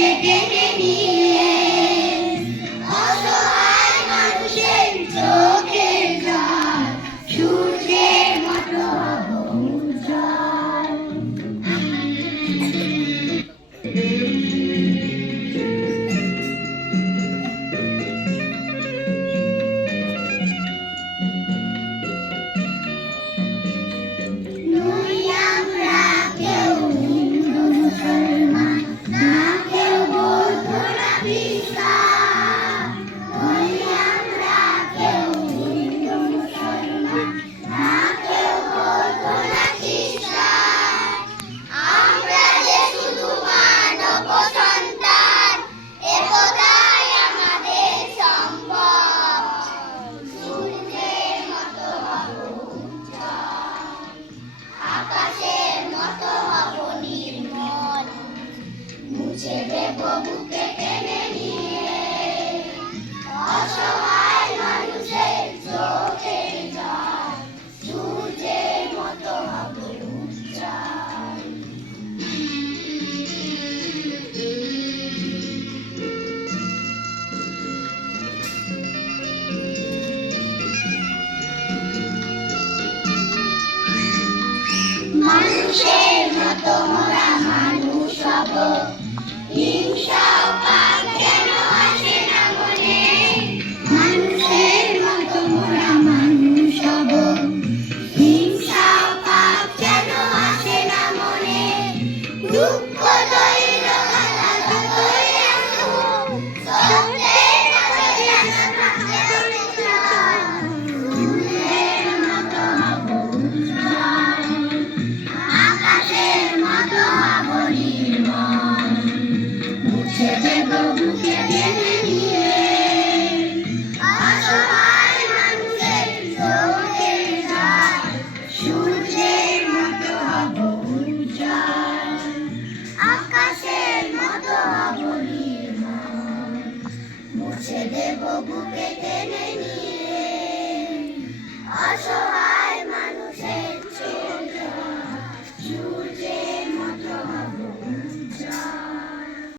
বুকে টেনে নিয়ে অসহায় মানুষের চোখের জল সূর্যের মতো হব উজ্জ্বল। মুছে দেব বুকে টেনে নিয়ে অসহায় মানুষের চোখের জল সূর্যের মতো হব উজ্জ্বল। মানুষের মতো মোরা মানুষ হব, হিংসা পাপ যেন আসে না মনে। মানুষের মতো মোরা মানুষ হব, হিংসা পাপ যেন আসে না মনে। দুঃখ দৈন্য জ্বালা যতই আসুক, সত্যের পথে যেন থাকতে হবে চল। সূর্যের মতো হব উজ্জ্বল, আকাশের মতো হব নির্মল। মুছে দেব বুকে টেনে নিয়ে অসহায় মানুষের চোখের জল সূর্যের মতো হব উজ্জ্বল। আকাশ